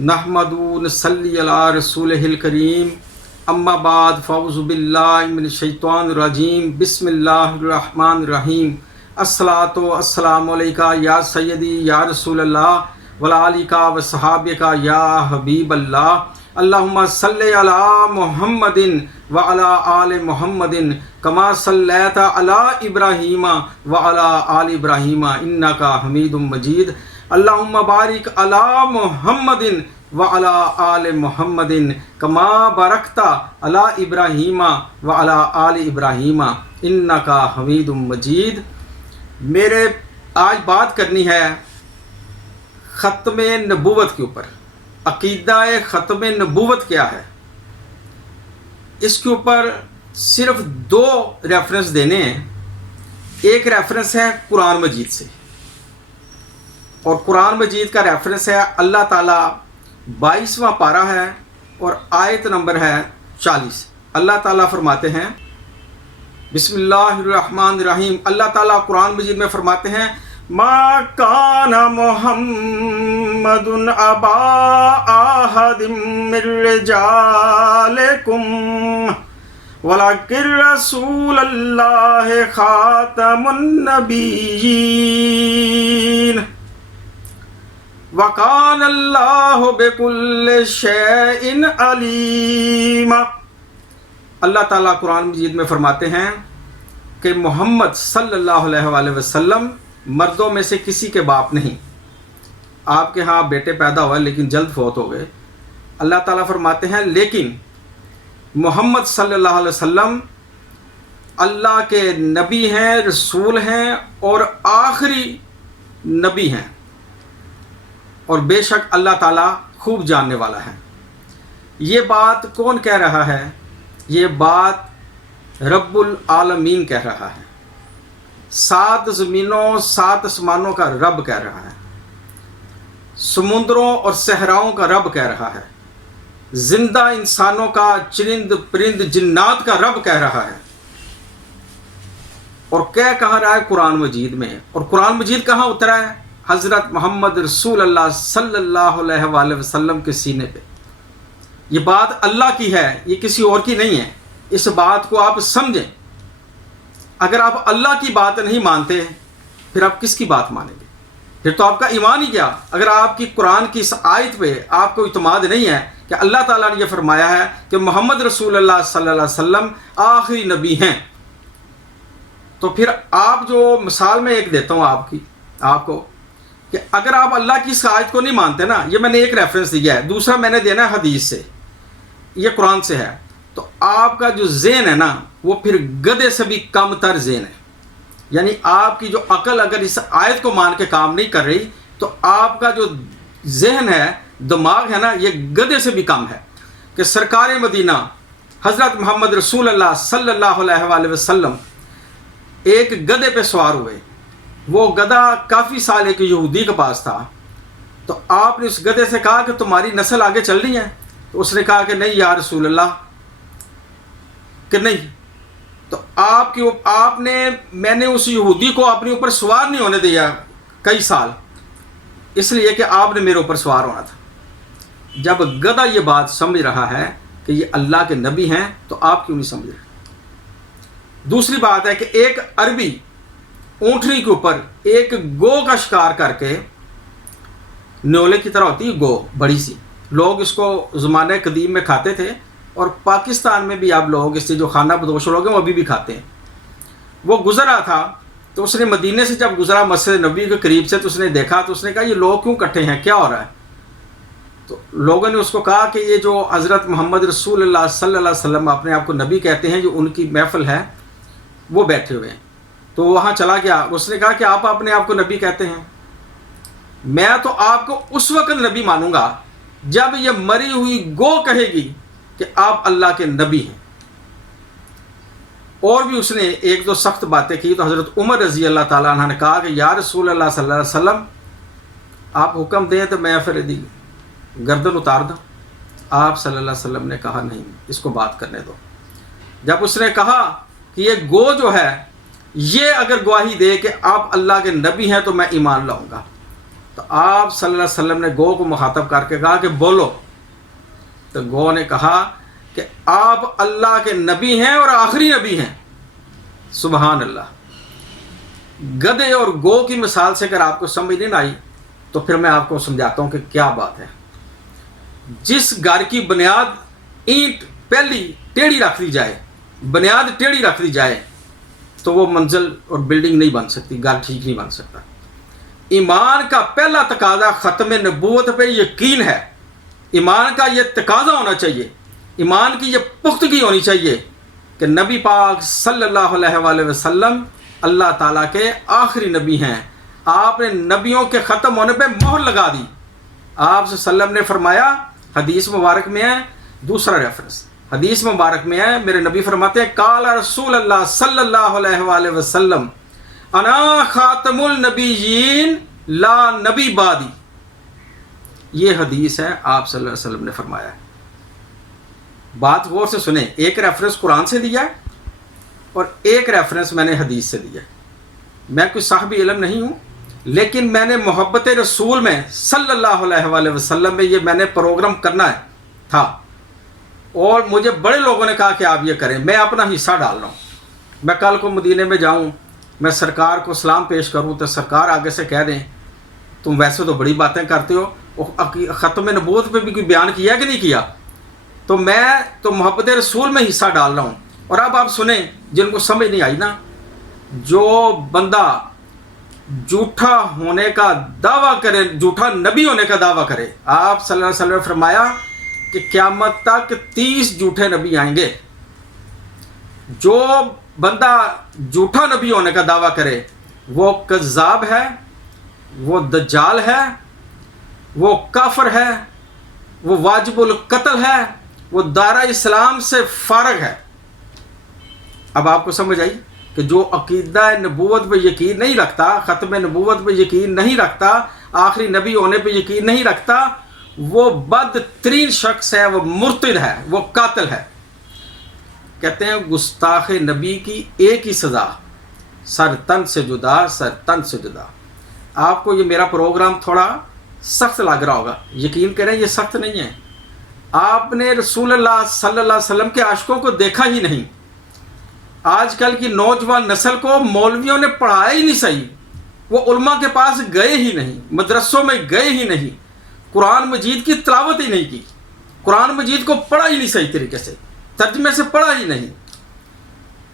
नहमदु नसल्ली अला रसूलिहिल करीम अम्मा बाद फ़ौज़ु बिल्लाहि मिनश शैतानिर रजीम बिस्मिल्लाहिर रहमानिर रहीम अस्सलातु अस्सलामु अलैका या सय्यदी या रसूलल्लाह वला आलिका व सहाबिका या हबीबल्लाह अल्लाहुम्मा सल्लि अला मुहम्मदिन व अला आलि मुहम्मदिन कमा सल्लैता अला इब्राहीमा व अला आलि इब्राहीमा इन्नका हमीदुम मजीद अल्लाहुम्मा बारिक अला मुहम्मदिन व अला आलि मुहम्मदिन कमा बारकता अला इब्राहीमा व अला आलि इब्राहीमा इन्नका हमीदुम मजीद। मेरे आज बात करनी है ख़त्म नबूवत के ऊपर। अकीदा ख़त्म नबूवत क्या है, इसके ऊपर सिर्फ दो रेफरेंस देने हैं। एक रेफरेंस है कुरान मजीद से, और कुरान मजीद का रेफरेंस है अल्लाह ताला 22वां पारा है और आयत नंबर है 40। अल्लाह ताला फरमाते हैं बिस्मिल्लाहिर्रहमानिर्रहीम। अल्लाह ताला कुरान मजीद में फरमाते हैं मा काना मुहम्मदुन अबा अहदिम मिर रिजालिकुम वलाकिन रसूलल्लाहि खातमुन नबिय्यीन वकानल्लाहु बिकुल्लि शैइन अलीमा। अल्लाह ताला कुरान मजीद में फरमाते हैं कि मोहम्मद सल्लल्लाहु अलैहि वसल्लम मर्दों में से किसी के बाप नहीं। आपके यहाँ बेटे पैदा हुए लेकिन जल्द फौत हो गए। अल्लाह ताला फरमाते हैं लेकिन मोहम्मद सल्लल्लाहु अलैहि वसल्लम अल्लाह के नबी हैं, रसूल हैं और आखिरी नबी हैं, और बेशक अल्लाह ताला खूब जानने वाला है। ये बात कौन कह रहा है? ये बात रब्बुल आलमीन कह रहा है। 7 ज़मीनों 7 आसमानों का रब कह रहा है, समुद्रों और सहराओं का रब कह रहा है, जिंदा इंसानों का, चरिंद परिंद जिन्नात का रब कह रहा है। और क्या कह रहा है कुरान मजीद में? और कुरान मजीद कहाँ उतरा है? हज़रत मोहम्मद रसूलुल्लाह सल्लल्लाहु अलैहि वसल्लम के सीने पे। ये बात अल्लाह की है, ये किसी और की नहीं है। इस बात को आप समझें। अगर आप अल्लाह की बात नहीं मानते फिर आप किसकी बात मानेंगे? फिर तो आपका ईमान ही क्या। अगर आपकी कुरान की इस आयत पे आपको इत्मीनान नहीं है कि अल्लाह ताला ने यह फरमाया है कि मोहम्मद रसूलुल्लाह सल्लल्लाहु अलैहि वसल्लम आखिरी नबी हैं, तो फिर आप जो मिसाल में एक देता हूँ आपको कि अगर आप अल्लाह की इस आयत को नहीं मानते ना, ये मैंने एक रेफरेंस दिया है, दूसरा मैंने देना है हदीस से, ये कुरान से है, तो आपका जो ज़हन है ना वो फिर गधे से भी कम तर ज़हन है। यानी आपकी जो अकल अगर इस आयत को मान के काम नहीं कर रही तो आपका जो ज़हन है, दिमाग है ना, ये गधे से भी कम है। कि सरकार मदीना हज़रत मोहम्मद रसूलुल्लाह सल्लल्लाहु अलैहि वसल्लम एक गधे पे सवार हुए। वो गधा काफ़ी साल एक यहूदी के पास था, तो आपने उस गधे से कहा कि तुम्हारी नस्ल आगे चल रही है? तो उसने कहा कि नहीं या रसूलल्लाह, कि नहीं। तो मैंने उस यहूदी को अपने ऊपर सवार नहीं होने दिया कई साल, इसलिए कि आपने मेरे ऊपर सवार होना था। जब गधा ये बात समझ रहा है कि ये अल्लाह के नबी हैं, तो आप क्यों नहीं समझ रहे? दूसरी बात है कि एक अरबी ऊँटनी के ऊपर एक गो का शिकार करके, न्योले की तरह होती है गो, बड़ी सी, लोग इसको ज़माने कदीम में खाते थे, और पाकिस्तान में भी आप लोग इससे जो खाना बदोश लोग हैं वो अभी भी खाते हैं। वो गुजरा था, तो उसने मदीने से जब गुजरा मस्जिद नबी के करीब से, तो उसने देखा, तो उसने कहा ये लोग क्यों इकट्ठे हैं, क्या हो रहा है? तो लोगों ने उसको कहा कि ये जो हज़रत मोहम्मद रसूलुल्लाह सल्लल्लाहु अलैहि वसल्लम अपने आप को नबी कहते हैं, जो उनकी महफिल है, वो बैठे हुए हैं। तो वहाँ चला गया, उसने कहा कि आप अपने आप को नबी कहते हैं, मैं तो आपको उस वक्त नबी मानूंगा जब ये मरी हुई गो कहेगी कि आप अल्लाह के नबी हैं। और भी उसने एक दो सख्त बातें की। तो हज़रत उमर रज़ी अल्लाह ताला अन्हु ने कहा कि या रसूल अल्लाह सल्लल्लाहु अलैहि वसल्लम, आप हुक्म दें तो मैं फिर गर्दन उतार दूँ। आप सल्लल्लाहु अलैहि वसल्लम ने कहा नहीं, इसको बात करने दो। जब उसने कहा कि ये गो जो है ये अगर गवाही दे कि आप अल्लाह के नबी हैं तो मैं ईमान लाऊंगा, تو آپ صلی اللہ علیہ وسلم نے گو کو مخاطب کر کے کہا کہ بولو. تو گو نے کہا کہ آپ اللہ کے نبی ہیں اور آخری نبی ہیں. سبحان اللہ. گدھے اور گو کی مثال سے اگر آپ کو سمجھ نہیں آئی تو پھر میں آپ کو سمجھاتا ہوں کہ کیا بات ہے. جس گھر کی بنیاد اینٹ پہلی ٹیڑھی رکھ دی جائے، بنیاد ٹیڑھی رکھ دی جائے، تو وہ منزل اور بلڈنگ نہیں بن سکتی، گھر ٹھیک نہیں بن سکتا. ایمان کا پہلا تقاضا ختم نبوت پہ یقین ہے. ایمان کا یہ تقاضا ہونا چاہیے، ایمان کی یہ پختگی ہونی چاہیے کہ نبی پاک صلی اللہ علیہ وآلہ وسلم اللہ تعالیٰ کے آخری نبی ہیں. آپ نے نبیوں کے ختم ہونے پہ مہر لگا دی. آپ صلی اللہ علیہ وسلم نے فرمایا، حدیث مبارک میں ہے، دوسرا ریفرنس حدیث مبارک میں ہے، میرے نبی فرماتے ہیں قال رسول اللہ صلی اللہ علیہ وآلہ وسلم انا خاتم النبیین لا نبی بعدی. یہ حدیث ہے، آپ صلی اللہ علیہ وسلم نے فرمایا ہے. بات غور سے سنیں، ایک ریفرنس قرآن سے دیا ہے اور ایک ریفرنس میں نے حدیث سے دیا ہے. میں کوئی صاحب علم نہیں ہوں، لیکن میں نے محبت رسول میں صلی اللہ علیہ وآلہ وسلم میں یہ میں نے پروگرام کرنا ہے تھا، اور مجھے بڑے لوگوں نے کہا کہ آپ یہ کریں. میں اپنا حصہ ڈال رہا ہوں. میں کل کو مدینے میں جاؤں، میں سرکار کو سلام پیش کروں تو سرکار آگے سے کہہ دیں تم ویسے تو بڑی باتیں کرتے ہو، ختم نبوت پہ بھی کوئی بیان کیا کہ نہیں کیا. تو میں تو محبت رسول میں حصہ ڈال رہا ہوں. اور اب آپ سنیں، جن کو سمجھ نہیں آئی نا، جو بندہ جھوٹا ہونے کا دعویٰ کرے، جھوٹا نبی ہونے کا دعویٰ کرے، آپ صلی اللہ علیہ وسلم نے فرمایا کہ قیامت تک 30 جھوٹے نبی آئیں گے. جو بندہ جھوٹا نبی ہونے کا دعویٰ کرے وہ کذاب ہے، وہ دجال ہے، وہ کافر ہے، وہ واجب القتل ہے، وہ دائرہ اسلام سے فارغ ہے. اب آپ کو سمجھ آئی کہ جو عقیدہ نبوت پہ یقین نہیں رکھتا، ختم نبوت پہ یقین نہیں رکھتا، آخری نبی ہونے پہ یقین نہیں رکھتا، وہ بدترین شخص ہے، وہ مرتد ہے، وہ قاتل ہے. کہتے ہیں گستاخ نبی کی ایک ہی سزا، سر تن سے جدا، سر تن سے جدا. آپ کو یہ میرا پروگرام تھوڑا سخت لگ رہا ہوگا، یقین کریں یہ سخت نہیں ہے. آپ نے رسول اللہ صلی اللہ علیہ وسلم کے عاشقوں کو دیکھا ہی نہیں. آج کل کی نوجوان نسل کو مولویوں نے پڑھایا ہی نہیں صحیح، وہ علماء کے پاس گئے ہی نہیں، مدرسوں میں گئے ہی نہیں، قرآن مجید کی تلاوت ہی نہیں کی، قرآن مجید کو پڑھا ہی نہیں صحیح طریقے سے، ترجمے سے پڑھا ہی نہیں.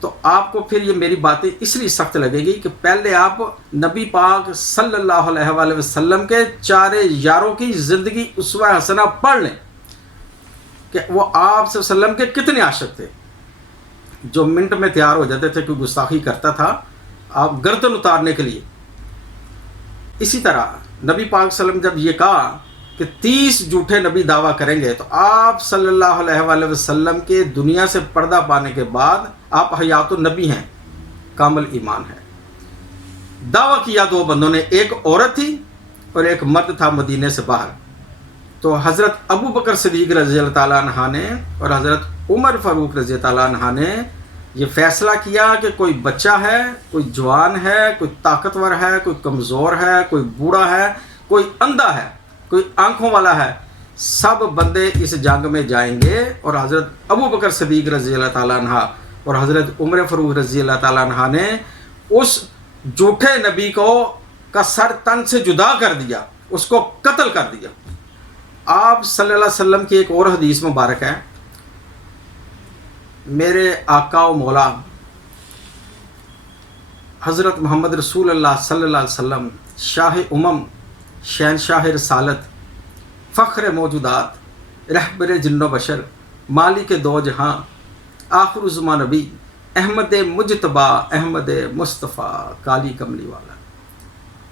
تو آپ کو پھر یہ میری باتیں اس لیے سخت لگیں گی کہ پہلے آپ نبی پاک صلی اللہ علیہ وآلہ وسلم کے چارے یاروں کی زندگی اسوہ حسنہ پڑھ لیں کہ وہ آپ صلی اللہ علیہ وسلم کے کتنے عاشق تھے، جو منٹ میں تیار ہو جاتے تھے کوئی گستاخی کرتا تھا آپ گردن اتارنے کے لیے. اسی طرح نبی پاک صلی اللہ علیہ وسلم جب یہ کہا کہ 30 جھوٹے نبی دعویٰ کریں گے، تو آپ صلی اللہ علیہ وآلہ وسلم کے دنیا سے پردہ پانے کے بعد آپ حیات النبی ہیں، کامل ایمان ہے. دعویٰ کیا دو بندوں نے، ایک عورت تھی اور ایک مرد تھا مدینے سے باہر. تو حضرت ابو بکر صدیق رضی اللہ تعالیٰ عنہ نے اور حضرت عمر فاروق رضی اللہ عنہ نے یہ فیصلہ کیا کہ کوئی بچہ ہے، کوئی جوان ہے، کوئی طاقتور ہے، کوئی کمزور ہے، کوئی بوڑھا ہے، کوئی اندھا ہے، کوئی آنکھوں والا ہے، سب بندے اس جنگ میں جائیں گے. اور حضرت ابو بکر صدیق رضی اللہ تعالیٰ عنہ اور حضرت عمر فاروق رضی اللہ تعالیٰ عنہ نے اس جھوٹے نبی کو کا سر تن سے جدا کر دیا، اس کو قتل کر دیا. آپ صلی اللہ علیہ وسلم کی ایک اور حدیث مبارک ہے، میرے آقا و مولا حضرت محمد رسول اللہ صلی اللہ علیہ وسلم، شاہ امم، شہنشاہ رسالت، فخر موجودات، رہبر جن و بشر، مالک دو جہاں، آخر الزمان نبی، احمد مجتبی، احمد مصطفیٰ، کالی کملی والا،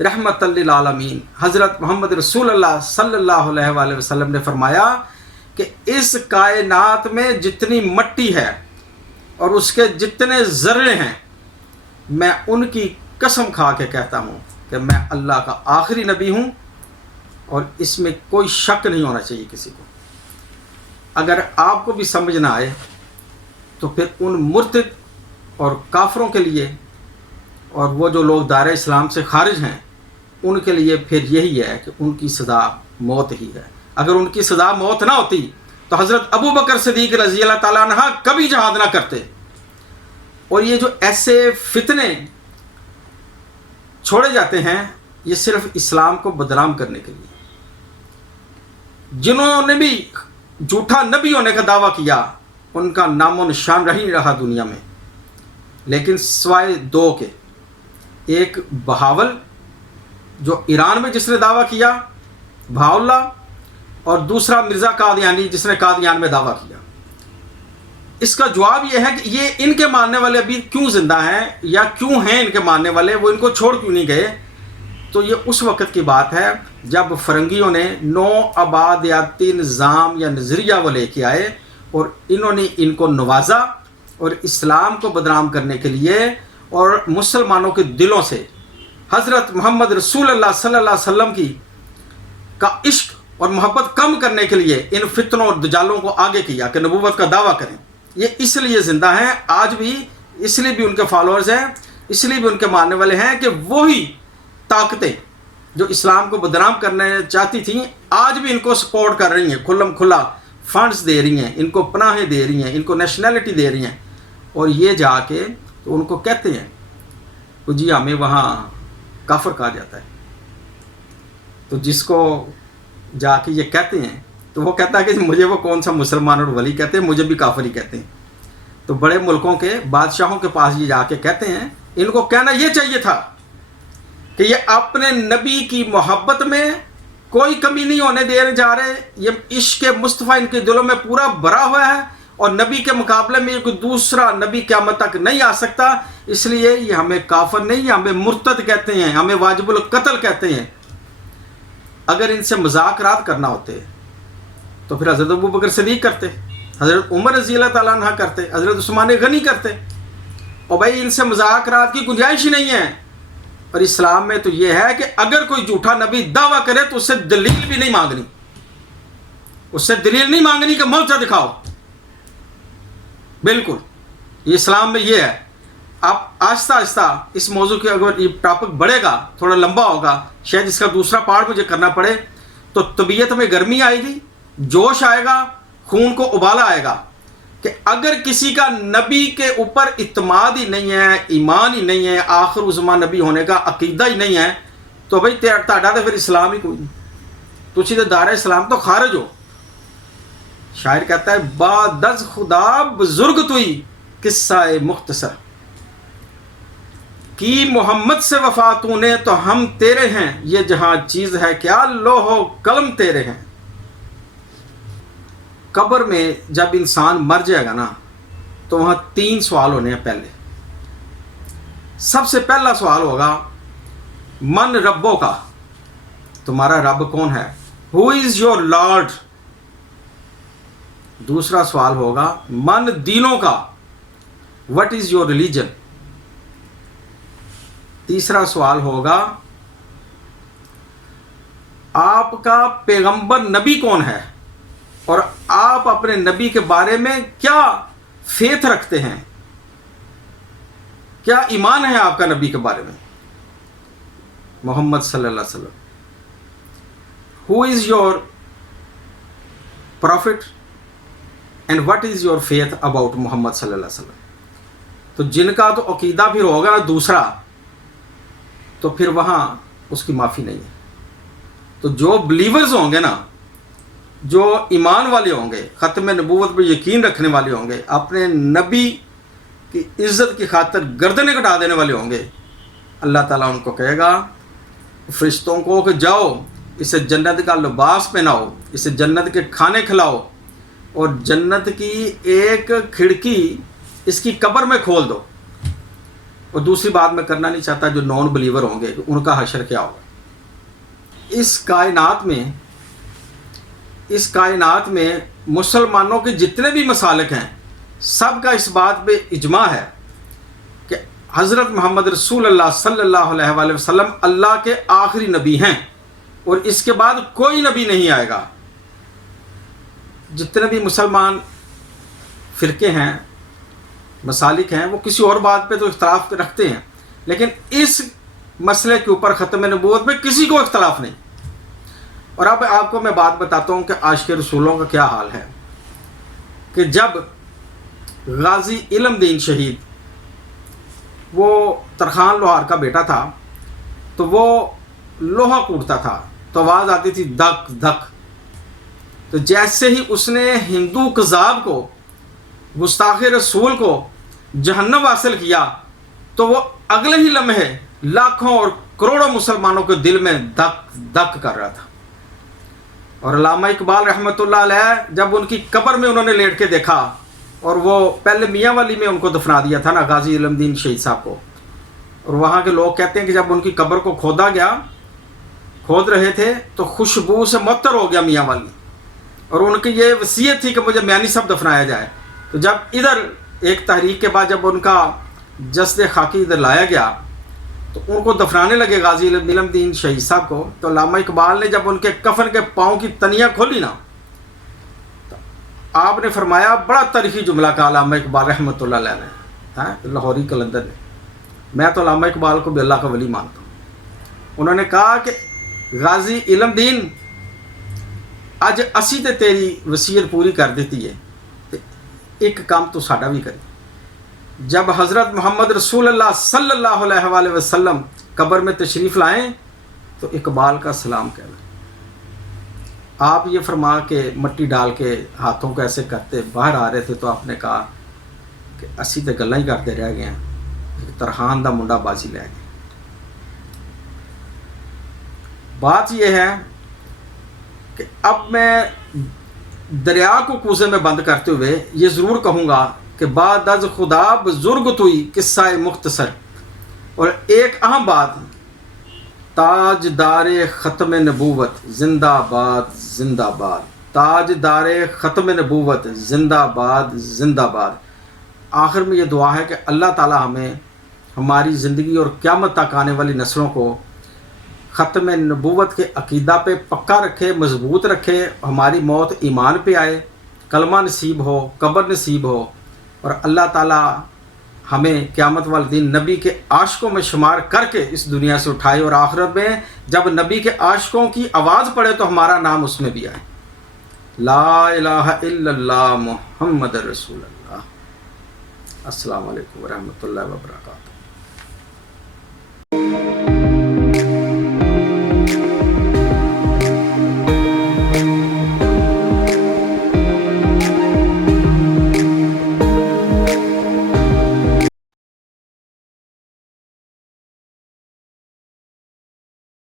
رحمت للعالمین، حضرت محمد رسول اللہ صلی اللہ علیہ وآلہ وسلم نے فرمایا کہ اس کائنات میں جتنی مٹی ہے اور اس کے جتنے ذرے ہیں، میں ان کی قسم کھا کے کہتا ہوں کہ میں اللہ کا آخری نبی ہوں، اور اس میں کوئی شک نہیں ہونا چاہیے کسی کو. اگر آپ کو بھی سمجھ نہ آئے تو پھر ان مرتد اور کافروں کے لیے اور وہ جو لوگ دائرہ اسلام سے خارج ہیں उनके लिए फिर यही है कि उनकी सज़ा मौत ही है। अगर उनकी सज़ा मौत ना होती तो हज़रत अबू बकर सिद्दीक़ रज़ी अल्लाह ताला अन्हा कभी जहाद ना करते। और ये जो ऐसे फितने छोड़े जाते हैं ये सिर्फ इस्लाम को बदनाम करने के लिए। जिन्होंने भी झूठा नबी होने का दावा किया उनका नामो निशान नहीं रहा दुनिया में, लेकिन सिवाय दो के, एक बहावल जो ईरान में जिसने दावा किया बहाउल्ला, और दूसरा मिर्ज़ा कादियानी जिसने कादियान में दावा किया। इसका जवाब यह है कि ये इनके मानने वाले अभी क्यों ज़िंदा हैं या क्यों हैं इनके मानने वाले, वो इनको छोड़ क्यों नहीं गए। तो ये उस वक़्त की बात है जब फ़रंगियों ने नौ आबादियाती निज़ाम या नज़रिया वो लेके आए और इन्होंने इनको नवाजा और इस्लाम को बदनाम करने के लिए और मुसलमानों के दिलों से हज़रत मोहम्मद रसूलुल्लाह सल्लल्लाहु अलैहि वसल्लम की का इश्क और मोहब्बत कम करने के लिए इन फितनों और दजालों को आगे किया कि नबूवत का दावा करें। ये इसलिए ज़िंदा हैं आज भी, इसलिए भी उनके फॉलोअर्स हैं, इसलिए भी उनके मानने वाले हैं कि वही ताकतें जो इस्लाम को बदनाम करना चाहती थी आज भी इनको सपोर्ट कर रही हैं, खुल्लम खुला फंड्स दे रही हैं, इनको पनाहें दे रही हैं, इनको नेशनैलिटी दे रही हैं। और ये जाके तो उनको कहते हैं तो जी हमें वहाँ काफिर कहा जाता है। तो जिसको जाके ये कहते हैं तो वो कहता है कि मुझे वो कौन सा मुसलमान और वली कहते हैं, मुझे भी काफिर ही कहते हैं। तो बड़े मुल्कों के बादशाहों के पास ये जाके कहते हैं, इनको कहना ये चाहिए था कि ये अपने नबी की मोहब्बत में कोई कमी नहीं होने देने जा रहे, ये इश्क मुस्तफ़ा इनके दिलों में पूरा भरा हुआ है और नबी के मुकाबले में कोई दूसरा नबी क़यामत तक नहीं आ सकता, इसलिए ये हमें काफिर नहीं, हमें मुर्तद कहते हैं, हमें वाजिबुल कत्ल कहते हैं। अगर इनसे मजाकरात करना होते तो फिर हज़रत अबू बकर सिद्दीक़ करते, हज़रत उमर रज़ी अल्लाह ताला अन्हा करते, हज़रत उस्मान गनी करते। और भाई इनसे मजाकरात की गुंजाइश ही नहीं है। और इस्लाम में तो ये है कि अगर कोई झूठा नबी दावा करे तो उससे दलील भी नहीं मांगनी, उससे दलील नहीं मांगनी कि मौजूद दिखाओ। बिल्कुल ये इस्लाम में ये है। आप आहिस्ता आहिस्ता इस मौजू के अगर ये टॉपिक बढ़ेगा, थोड़ा लंबा होगा, शायद इसका दूसरा पार्ट मुझे करना पड़े, तो तबीयत में गर्मी आएगी, जोश आएगा, खून को उबाला आएगा कि अगर किसी का नबी के ऊपर इत्माद ही नहीं है, ईमान ही नहीं है, आखिर उज़्मा नबी होने का अकीदा ही नहीं है, तो भाई ताड़ा तो फिर इस्लाम ही कोई नहीं, तुसी तो दायरा इस्लाम तो खारिज हो। शायर कहता है बादज़ खुदा बुजुर्ग तुई किस्सा मुख्तसर की मोहम्मद से वफा तूने तो हम तेरे हैं, ये जहां चीज़ है क्या लोहो कलम तेरे हैं। कब्र में जब इंसान मर जाएगा ना तो वहाँ 3 सवाल होने हैं। पहले सबसे पहला सवाल होगा मन रब्बों का, तुम्हारा रब कौन है, हु इज़ योर लॉर्ड। दूसरा सवाल होगा मन दीनों का, व्हाट इज़ योर रिलीजन। तीसरा सवाल होगा आपका पैगंबर नबी कौन है और आप अपने नबी के बारे में क्या फेथ रखते हैं, क्या ईमान है आपका नबी के बारे में, मोहम्मद सल्लल्लाहु अलैहि वसल्लम। Who is your prophet and what is your faith about Muhammad सल्लल्लाहु अलैहि वसल्लम। तो जिनका तो अकीदा फिर होगा ना दूसरा, तो फिर वहाँ उसकी माफ़ी नहीं है। तो जो बिलीवर्स होंगे ना, जो ईमान वाले होंगे, ख़त्म नबूवत पर यकीन रखने वाले होंगे, अपने नबी की इज़्ज़त की खातिर गर्दनें कटा देने वाले होंगे, अल्लाह ताला उनको कहेगा फरिश्तों को कि जाओ इसे जन्नत का लिबास पहनाओ, इसे जन्नत के खाने खिलाओ और जन्नत की एक खिड़की इसकी कब्र में खोल दो। और दूसरी बात मैं करना नहीं चाहता, जो नॉन बिलीवर होंगे उनका हशर क्या होगा। इस कायनात में मुसलमानों के जितने भी मसालिक हैं, सब का इस बात पे इजमा है कि हज़रत मोहम्मद रसूलुल्लाह सल्लल्लाहु अलैहि वसल्लम अल्लाह के आखिरी नबी हैं और इसके बाद कोई नबी नहीं आएगा। जितने भी मुसलमान फ़िरके हैं, मसालिक हैं, वो किसी और बात पे तो इख्तलाफ रखते हैं, लेकिन इस मसले के ऊपर ख़त्म नबूवत में किसी को इख्तलाफ नहीं। और अब आपको मैं बात बताता हूँ कि आज के रसूलों का क्या हाल है कि जब गाजी इल्मदीन शहीद वो तरखान लोहार का बेटा था तो वो लोहा कूटता था तो आवाज़ आती थी धक धक। तो जैसे ही उसने हिंदू कज़ाब को, गुस्ताख़ रसूल को जहन्नम हासिल किया तो वो अगले ही लम्हे लाखों और करोड़ों मुसलमानों के दिल में धक धक कर रहा था। और अल्लामा इकबाल रहमतुल्लाह अलैह जब उनकी कब्र में उन्होंने लेट के देखा, और वो पहले मियाँ वाली में उनको दफना दिया था ना गाजी इल्मदीन शहीद साहब को, और वहाँ के लोग कहते हैं कि जब उनकी कब्र को खोदा गया, खोद रहे थे तो खुशबू से मुअत्तर हो गया मियाँ वाली, और उनकी ये वसीयत थी कि मुझे मियानी सब दफनाया जाए। तो जब इधर एक तहरीक के बाद जब उनका जस्द खाकी इधर लाया गया तो उनको दफनाने लगे गाजी इल्मदीन शहीद साहब को, तो अल्लामा इकबाल ने जब उनके कफन के पाँव की तनियाँ खोली ना तो आपने फरमाया, बड़ा तारीखी जुमला कहा अल्लामा इकबाल रहमतुल्लाह अलैह ने, लाहौरी कलंदर ने। मैं तो अल्लामा इकबाल को भी अल्लाह का वली मानता हूँ। उन्होंने कहा कि गाजी इल्मदीन अज असी ते तेरी वसीयत पूरी कर देती है, तो एक काम तो साडा भी करे। जब हज़रत मोहम्मद रसूलुल्लाह सल्लल्लाहु अलैहि वसल्लम कब्र में तशरीफ़ लाएं तो इकबाल का सलाम कहना। आप ये फरमा के मट्टी डाल के हाथों को ऐसे करते बाहर आ रहे थे तो आपने कहा कि असी तो गल्लां ही करते रह गए हैं, एक तरहान दा मुंडा बाजी लै गए। बात यह है कि अब मैं दरिया को कूजे में बंद करते हुए ये ज़रूर कहूँगा कि बाद अज खुदा बुजुर्ग तुई किस्सा मुख्तसर। और एक अहम बात, ताजदारे ख़त्म नबूवत जिंदाबाद जिंदाबाद, ताजदारे ख़त्म नबूवत जिंदाबाद जिंदाबाद। आखिर में ये दुआ है कि अल्लाह ताला हमें हमारी ज़िंदगी और क़यामत तक आने वाली नस्लों को ख़त्म नबूवत के अकीदा पे पक्का रखे, मजबूत रखे, हमारी मौत ईमान पे आए, कलमा नसीब हो, कब्र नसीब हो, और अल्लाह ताला हमें क़यामत वाले दिन नबी के आशिकों में शुमार करके इस दुनिया से उठाए, और आखिरत में जब नबी के आशिकों की आवाज़ पड़े तो हमारा नाम उसमें भी आए। ला इलाहा इल्लल्लाह मुहम्मद रसूलुल्लाह। अस्सलामु अलैकुम व रहमतुल्लाहि व बरकातहू।